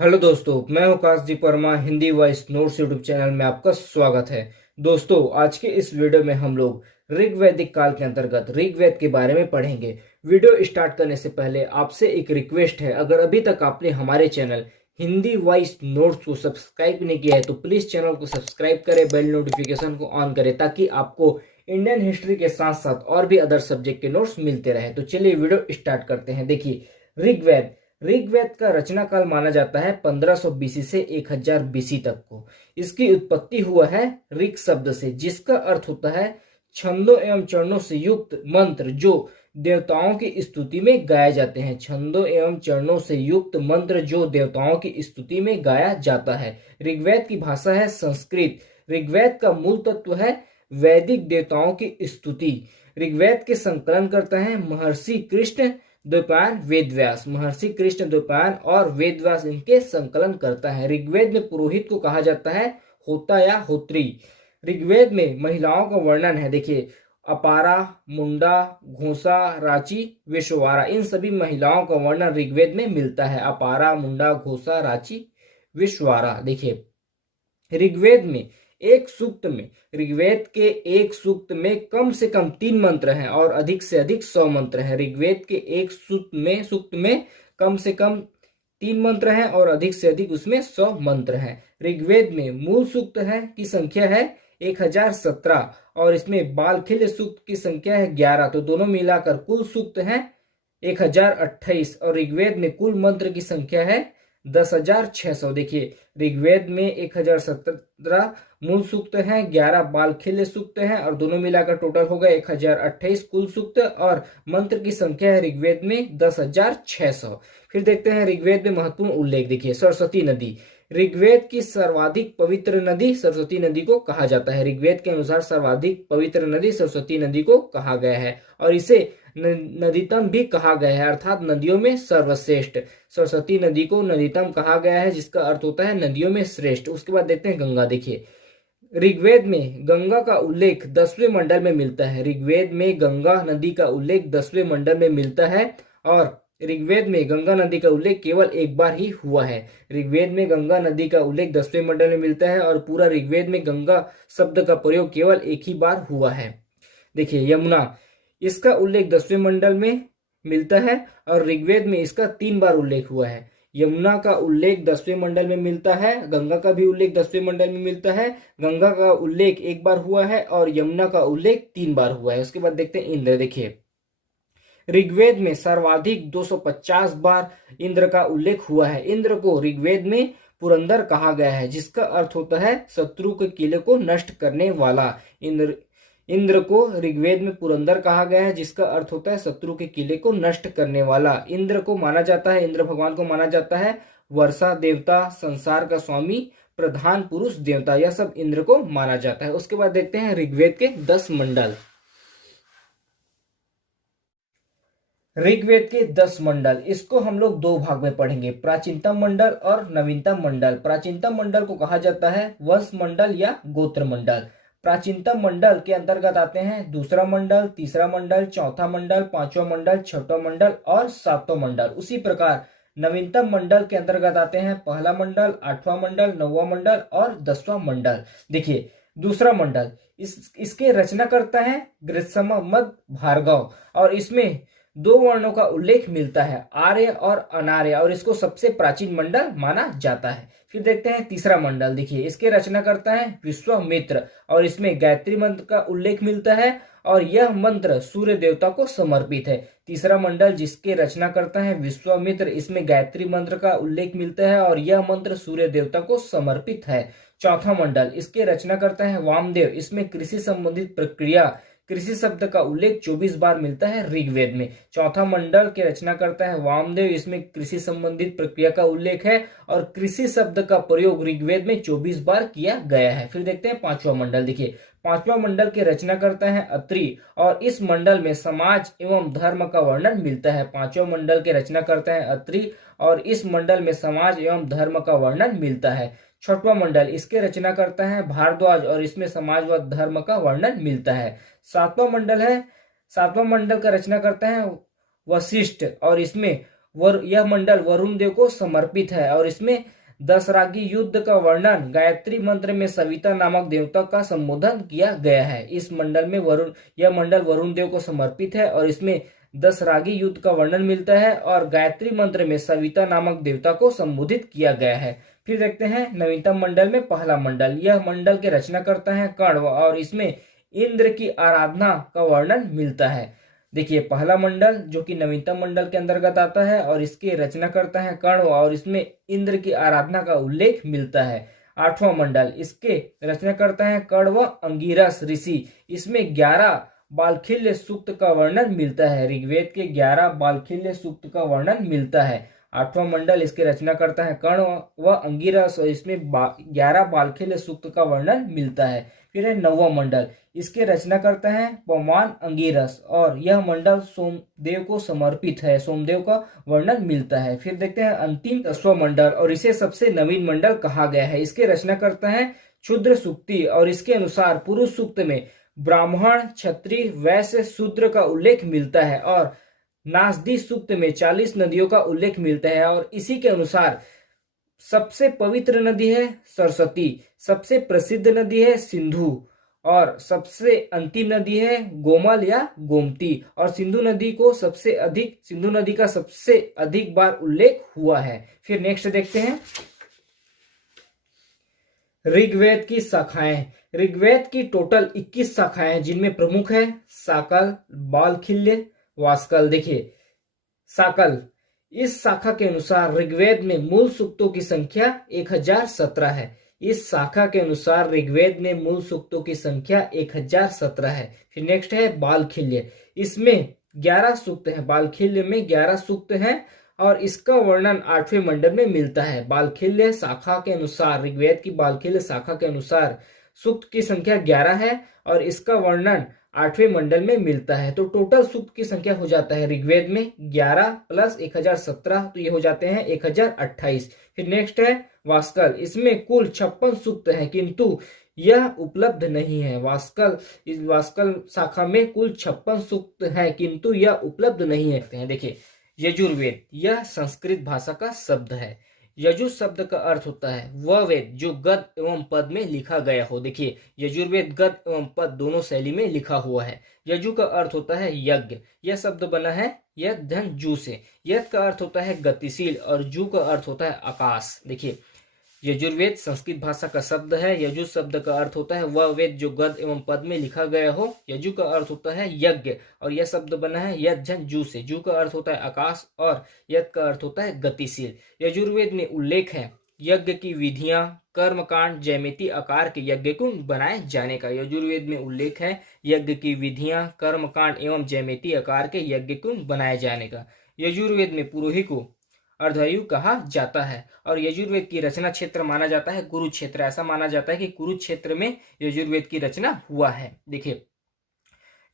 Hello दोस्तों, मैं हूं Kashdeep Verma. Hindi voice notes YouTube channel में आपका स्वागत है। दोस्तों, आज के इस वीडियो में हम लोग ऋग्वैदिक काल के अंतर्गत ऋग्वेद के बारे में पढ़ेंगे। वीडियो स्टार्ट करने से पहले आपसे एक रिक्वेस्ट है, अगर अभी तक आपने हमारे चैनल हिंदी वॉइस नोट्स को सब्सक्राइब नहीं किया है तो प्लीज चैनल को सब्सक्राइब करें, बेल नोटिफिकेशन को ऑन करें ताकि आपको इंडियन हिस्ट्री के साथ साथ और भी अदर सब्जेक्ट के नोट्स मिलते रहे। तो चलिए वीडियो स्टार्ट करते हैं। देखिए, ऋग्वेद का रचना काल माना जाता है 1500 बीसी से 1000 बीसी तक को। इसकी उत्पत्ति हुआ है ऋग शब्द से, जिसका अर्थ होता है छंदों एवं चरणों से युक्त मंत्र जो देवताओं की स्तुति में गाए जाते हैं। छंदों एवं चरणों से युक्त मंत्र जो देवताओं की स्तुति में गाया जाता है। ऋग्वेद की भाषा है संस्कृत। ऋग्वेद का मूल तत्व है वैदिक देवताओं की स्तुति। ऋग्वेद के संकलन करता है महर्षि कृष्ण द्वैपायन वेदव्यास। महर्षि कृष्ण द्वैपायन और वेदव्यास इनके संकलन करता है। ऋग्वेद में पुरोहित को कहा जाता है होता या होत्री। ऋग्वेद में महिलाओं का वर्णन है। देखिए, अपारा, मुंडा, घोषा, रांची, विश्ववारा, इन सभी महिलाओं का वर्णन ऋग्वेद में मिलता है। अपारा, मुंडा, घोषा, रांची, विश्ववारा। देखिए, ऋग्वेद में ऋग्वेद के एक सूक्त में कम से कम 3 मंत्र हैं और अधिक से अधिक 100 मंत्र हैं। ऋग्वेद के एक सूक्त में कम से कम 3 मंत्र हैं और अधिक से अधिक उसमें 100 मंत्र हैं। ऋग्वेद में मूल सूक्त है की संख्या है 1017 और इसमें बालखिल्य सूक्त की संख्या है 11। तो दोनों मिलाकर कुल सूक्त है 1028 और ऋग्वेद में कुल मंत्र की संख्या है 10,600। देखिए, ऋग्वेद में 1017 मूल सूक्त हैं, 11 बालखिल्य सूक्त हैं और दोनों मिलाकर टोटल होगा 1028 कुल सूक्त और मंत्र की संख्या है ऋग्वेद में 10,600। फिर देखते हैं ऋग्वेद में महत्वपूर्ण उल्लेख। देखिए, सरस्वती नदी ऋग्वेद की सर्वाधिक पवित्र नदी सरस्वती नदी को कहा जाता है। ऋग्वेद के अनुसार सर्वाधिक पवित्र नदी सरस्वती नदी को कहा गया है और इसे नदीतम भी कहा गया है, अर्थात नदियों में सर्वश्रेष्ठ। सरस्वती नदी को नदीतम कहा गया है, जिसका अर्थ होता है नदियों में श्रेष्ठ। उसके बाद देखते हैं गंगा। देखिए, ऋग्वेद में गंगा का उल्लेख 10वें मंडल में मिलता है। ऋग्वेद में गंगा नदी का उल्लेख 10वें मंडल में मिलता है और ऋग्वेद में गंगा नदी का उल्लेख केवल एक बार ही हुआ है। ऋग्वेद में गंगा नदी का उल्लेख 10वें मंडल में मिलता है और पूरा ऋग्वेद में गंगा शब्द का प्रयोग केवल एक ही बार हुआ है। देखिए, यमुना, इसका उल्लेख 10वें मंडल में मिलता है और ऋग्वेद में इसका 3 बार उल्लेख हुआ है। यमुना का उल्लेख 10वें मंडल में मिलता है, गंगा का भी उल्लेख 10वें मंडल में मिलता है। गंगा का उल्लेख एक बार हुआ है और यमुना का उल्लेख 3 बार हुआ है। उसके बाद देखते हैं इंद्र। देखिए, ऋग्वेद में सर्वाधिक 250 बार इंद्र का उल्लेख हुआ है। इंद्र को ऋग्वेद में पुरंदर कहा गया है, जिसका अर्थ होता है शत्रु के किले को नष्ट करने वाला। इंद्र को ऋग्वेद में पुरंदर कहा गया है, जिसका अर्थ होता है शत्रु के किले को नष्ट करने वाला। इंद्र को माना जाता है, इंद्र भगवान को माना जाता है वर्षा देवता, संसार का स्वामी, प्रधान पुरुष देवता, यह सब इंद्र को माना जाता है। उसके बाद देखते हैं ऋग्वेद के 10 मंडल। ऋग्वेद के 10 मंडल, इसको हम लोग 2 भाग में पढ़ेंगे, प्राचीनतम मंडल और नवीनतम मंडल। प्राचीनतम मंडल को कहा जाता है वंश मंडल या गोत्र मंडल। प्राचीनतम मंडल के अंतर्गत आते हैं दूसरा मंडल, तीसरा मंडल, चौथा मंडल, पांचवा मंडल, छठवां मंडल और सातवां मंडल। उसी प्रकार नवीनतम मंडल के अंतर्गत आते हैं पहला मंडल, 8वां मंडल, 9वां मंडल और 10वां मंडल। देखिए, दूसरा मंडल इसके रचना करता है गृत्समद भार्गव और इसमें 2 वर्णों का उल्लेख मिलता है, आर्य और अनार्य, और इसको सबसे प्राचीन मंडल माना जाता है। फिर देखते हैं तीसरा मंडल। देखिए, इसके रचना करता है विश्वामित्र और इसमें गायत्री मंत्र का उल्लेख मिलता है और यह मंत्र सूर्य देवता को समर्पित है। तीसरा मंडल जिसके रचना करता है विश्वामित्र, इसमें गायत्री मंत्र का उल्लेख मिलता है और यह मंत्र सूर्य देवता को समर्पित है। चौथा मंडल इसके रचना करता है वामदेव, इसमें कृषि संबंधित प्रक्रिया, कृषि शब्द का उल्लेख 24 बार मिलता है ऋग्वेद में। चौथा मंडल की रचना करता है वामदेव, इसमें कृषि संबंधित प्रक्रिया का उल्लेख है और कृषि शब्द का प्रयोग ऋग्वेद में 24 बार किया गया है। फिर देखते हैं 5वां मंडल। देखिए, 5वां मंडल की रचना करता है अत्रि और इस मंडल में समाज एवं धर्म का वर्णन मिलता है। 5वां मंडल की रचना करता है अत्रि और इस मंडल में समाज एवं धर्म का वर्णन मिलता है। 6वां मंडल इसके रचना करता है भारद्वाज और इसमें समाज व धर्म का वर्णन मिलता है। 7वां मंडल का रचना करता है वशिष्ठ और इसमें यह मंडल वरुण देव को समर्पित है और इसमें दशरागी युद्ध का वर्णन गायत्री मंत्र में सविता नामक देवता का संबोधन किया गया है। इस मंडल में यह मंडल वरुण देव को समर्पित है और इसमें दशरागी युद्ध का वर्णन मिलता है और गायत्री मंत्र में सविता नामक देवता को संबोधित किया गया है। फिर देखते हैं नवीनतम मंडल में पहला मंडल। यह मंडल के रचना करता है कण्व और इसमें इंद्र की आराधना का वर्णन मिलता है। देखिए पहला मंडल जो कि नवीनतम मंडल के अंतर्गत आता है और इसके रचना करता है कण्व और इसमें इंद्र की आराधना का उल्लेख मिलता है। आठवां मंडल, इसके रचना करता है कण्व अंगिरस ऋषि। इसमें 11 बालखिल्य सूक्त का वर्णन मिलता है। ऋग्वेद के 11 बालखिल्य सूक्त का वर्णन मिलता है। आठवां मंडल, इसके रचना करता है कण्व व अंगिरस और इसमें 11 बालखिल्य सूक्त का वर्णन मिलता है। फिर है नौवां मंडल, इसके रचना करता है पौमान अंगिरस और यह मंडल सोमदेव को समर्पित है। सोमदेव का वर्णन मिलता है। फिर देखते हैं अंतिम 10वां मंडल और इसे सबसे नवीन मंडल कहा गया है। इसके रचना करता है क्षुद्र सूक्ति और इसके अनुसार पुरुष सूक्त में ब्राह्मण, क्षत्रिय, वैश्य, शूद्र का उल्लेख मिलता है और नासदी सूक्त में 40 नदियों का उल्लेख मिलता है और इसी के अनुसार सबसे पवित्र नदी है सरस्वती, सबसे प्रसिद्ध नदी है सिंधु और सबसे अंतिम नदी है गोमल या गोमती और सिंधु नदी का सबसे अधिक बार उल्लेख हुआ है। फिर नेक्स्ट देखते हैं ऋग्वेद की शाखाएं। ऋग्वेद की टोटल 21 शाखाएं हैं जिनमें प्रमुख है साकल, बालखिल्य, वास्कल। देखिए साकल, इस शाखा के अनुसार ऋग्वेद में मूल सूक्तों की संख्या 1017 है। इस शाखा के अनुसार ऋग्वेद में मूल सूक्तों की संख्या 1017 है। फिर नेक्स्ट है बालखिल्य, इसमें 11 सूक्त हैं। बालखिल्य में 11 सूक्त हैं और इसका वर्णन 8वें मंडल में मिलता है। बालखिल्य शाखा के अनुसार, ऋग्वेद की बालखिल्य शाखा के अनुसार सूक्त की संख्या 11 है और इसका वर्णन 8वें मंडल में मिलता है। तो टोटल सूक्त की संख्या हो जाता है ऋग्वेद में 11 प्लस 1017, तो ये हो जाते हैं 1028। फिर नेक्स्ट है वास्कल, इसमें कुल 56 सूक्त हैं किंतु यह उपलब्ध नहीं है। इस वास्कल शाखा में कुल 56 सूक्त हैं किंतु यह उपलब्ध नहीं है। देखिए यजुर्वेद, यह संस्कृत भाषा का शब्द है। यजु शब्द का अर्थ होता है वह वेद जो गद एवं पद में लिखा गया हो। देखिए यजुर्वेद गद एवं पद दोनों शैली में लिखा हुआ है। यजु का अर्थ होता है यज्ञ, यह शब्द बना है यद धन जू से। यद का अर्थ होता है गतिशील और जू का अर्थ होता है आकाश। देखिए यजुर्वेद संस्कृत भाषा का शब्द है। यजु शब्द का अर्थ होता है वह वेद जो गद एवं पद में लिखा गया हो। यजु का अर्थ होता है यज्ञ और यह शब्द बना है यद झन जू से। जू का अर्थ होता है आकाश और यद का अर्थ होता है गतिशील। यजुर्वेद में उल्लेख है यज्ञ की विधियां, कर्मकांड, जैमिति आकार के यज्ञ को बनाए जाने का। यजुर्वेद में उल्लेख है यज्ञ की विधियां, कर्मकांड एवं जैमिति आकार के यज्ञ को बनाए जाने का। यजुर्वेद में पुरोहित को अर्धायु कहा जाता है और यजुर्वेद की रचना क्षेत्र माना जाता है कुरुक्षेत्र। ऐसा माना जाता है कि कुरुक्षेत्र में यजुर्वेद की रचना हुआ है। देखिए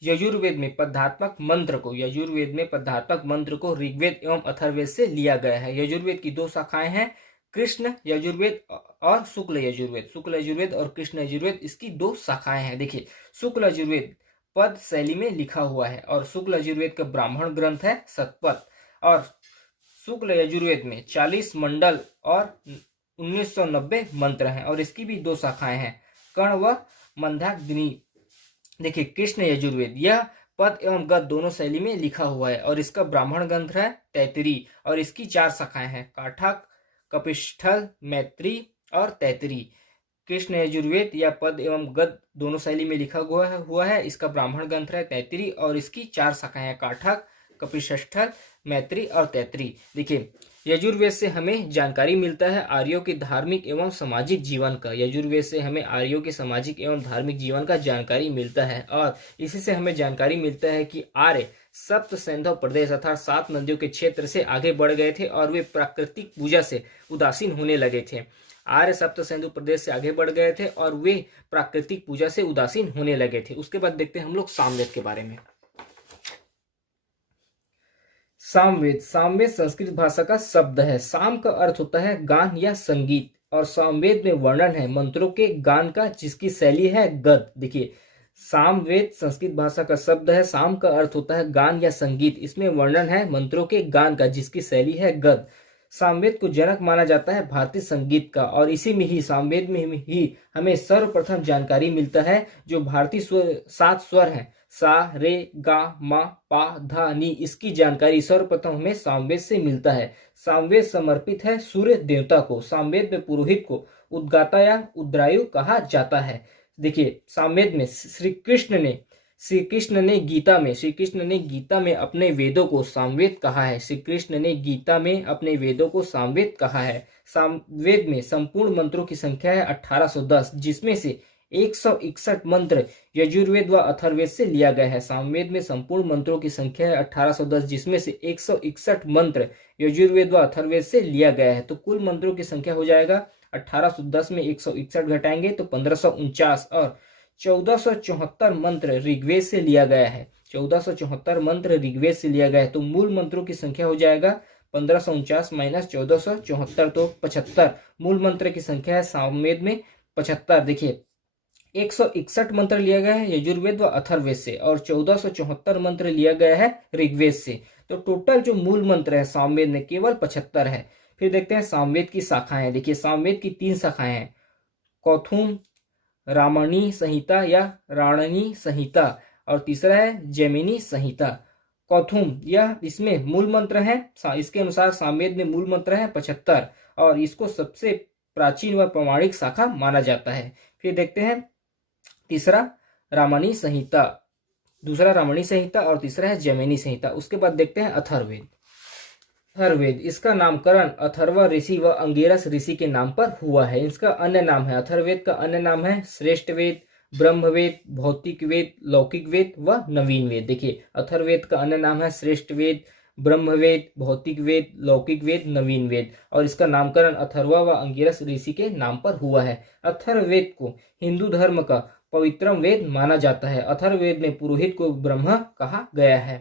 यजुर्वेद में पद्यात्मक मंत्र को ऋग्वेद एवं अथर्ववेद से लिया गया है। यजुर्वेद की 2 शाखाएं हैं, कृष्ण यजुर्वेद और शुक्ल यजुर्वेद। शुक्ल यजुर्वेद और कृष्ण यजुर्वेद, इसकी 2 शाखाएं हैं। देखिए शुक्ल यजुर्वेद पद शैली में लिखा हुआ है और शुक्ल यजुर्वेद का ब्राह्मण ग्रंथ है शतपथ और शुक्ल यजुर्वेद में 40 मंडल और 1990 मंत्र हैं और इसकी भी 2 शाखाएं हैं, कर्ण व मंदाग्नि। देखिए कृष्ण यजुर्वेद, यह पद एवं गद दोनों शैली में लिखा हुआ है और इसका ब्राह्मण ग्रंथ है तैतरी और इसकी 4 शाखाएं हैं, काठक, कपिष्ठल, मैत्री और तैतरी। कृष्ण यजुर्वेद या पद एवं गद दोनों शैली में लिखा हुआ है। इसका ब्राह्मण ग्रंथ है तैतरी और इसकी 4 शाखाएं हैं, काठक, कपिष्ठल, मैत्री और तैतरी। देखिए यजुर्वेद से हमें जानकारी मिलता है आर्यों के धार्मिक एवं सामाजिक जीवन का। यजुर्वेद से हमें आर्यों के सामाजिक एवं धार्मिक जीवन का जानकारी मिलता है और इसी से हमें जानकारी मिलता है कि आर्य सप्त सैंधव प्रदेश अर्थात 7 नदियों के क्षेत्र से आगे बढ़ गए थे और वे प्राकृतिक पूजा से उदासीन होने लगे थे। आर्य सप्त सिंधु प्रदेश से आगे बढ़ गए थे और वे प्राकृतिक पूजा से उदासीन होने लगे थे। उसके बाद देखते हैं हम लोग सामवेद के बारे में। सामवेद संस्कृत भाषा का शब्द है। साम का अर्थ होता है गान या संगीत और सामवेद में वर्णन है मंत्रों के गान का जिसकी शैली है गद। देखिए सामवेद संस्कृत भाषा का शब्द है। साम का अर्थ होता है गान या संगीत। इसमें वर्णन है मंत्रों के गान का, जिसकी शैली है गद्य। सामवेद को जनक माना जाता है भारतीय संगीत का, और इसी में ही सामवेद में ही हमें सर्वप्रथम जानकारी मिलता है जो भारतीय 7 स्वर हैं, सा रे गा मा पा धा नी, इसकी जानकारी सर्वप्रथम हमें सामवेद से मिलता है। सामवेद समर्पित है सूर्य देवता को। सामवेद में पुरोहित को उद्गाता या उद्रायु कहा जाता है। देखिए, सामवेद में श्री कृष्ण ने गीता में अपने वेदों को सामवेद कहा है। श्री कृष्ण ने गीता में अपने वेदों को सामवेद कहा है। सामवेद में संपूर्ण मंत्रों की संख्या है 1810, जिसमें से 161 मंत्र यजुर्वेद व अथर्ववेद से लिया गया है। सामवेद में संपूर्ण मंत्रों की संख्या है 1810, जिसमें से 161 मंत्र यजुर्वेद व अथर्ववेद से लिया गया है। तो कुल मंत्रों की संख्या हो जाएगा 1810 में 161 घटाएंगे तो 1549, और 1474 मंत्र ऋग्वेद से लिया गया है। 1474 मंत्र ऋग्वेद से लिया गया है। तो मूल मंत्रों की संख्या हो जाएगा 1549 माइनस 1474, तो 75 मूल मंत्र की संख्या है सामवेद में 75। देखिए, 161 मंत्र लिया गया है यजुर्वेद व अथर्ववेद से, और 1474 मंत्र लिया गया है ऋग्वेद से। तो टोटल जो मूल मंत्र है सामवेद में केवल 75 है। फिर देखते हैं सामवेद की शाखाएं। देखिए, सामवेद की 3 शाखाएं हैं, कौथुम, रामणी संहिता या राणनी संहिता, और तीसरा है जैमिनी संहिता। कौथुम, यह इसमें मूल मंत्र है। इसके अनुसार सामवेद में मूल मंत्र है 75, और इसको सबसे प्राचीन व प्रमाणिक शाखा माना जाता है। फिर देखते हैं तीसरा रामणी संहिता, दूसरा रामणी संहिता, और तीसरा है जैमिनी संहिता। उसके बाद देखते हैं अथर्ववेद। अथर्ववेद, इसका नामकरण अथर्व ऋषि व अंगिरस ऋषि के नाम पर हुआ है। इसका अन्य नाम है, अथर्ववेद का अन्य नाम है श्रेष्ठ वेद, ब्रह्मवेद, भौतिक वेद, लौकिक वेद व नवीन वेद। देखिए, अथर्ववेद का अन्य नाम है श्रेष्ठ वेद, ब्रह्मवेद, भौतिक वेद, लौकिक वेद, नवीन वेद, और इसका नामकरण अथर्वा व अंगिरस ऋषि के नाम पर हुआ है। अथर्ववेद को हिंदू धर्म का पवित्रम वेद माना जाता है। अथर्ववेद में पुरोहित को ब्रह्म कहा गया है,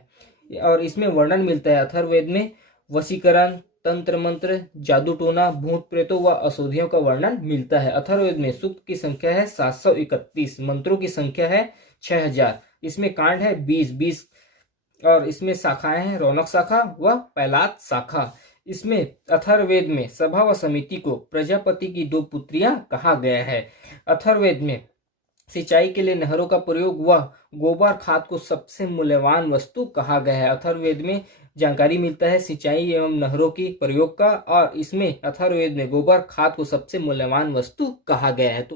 और इसमें वर्णन मिलता है अथर्ववेद में वशीकरण, तंत्र मंत्र, जादू टोना, भूत प्रेतों व औषधियों का वर्णन मिलता है। अथर्ववेद में सूक्त की संख्या है 731, मंत्रों की संख्या है 6000, इसमें कांड है 20, और इसमें शाखाएं हैं रौनक शाखा व पैलात शाखा। इसमें अथर्ववेद में सभा व समिति को प्रजापति की 2 पुत्रियां कहा गया है। अथर्ववेद में सिंचाई के लिए नहरों का प्रयोग व गोबर खाद को सबसे मूल्यवान वस्तु कहा गया है। अथर्ववेद में जानकारी मिलता है सिंचाई एवं नहरों की प्रयोग का, और इसमें अथर्ववेद में गोबर खाद को सबसे मूल्यवान वस्तु कहा गया है। तो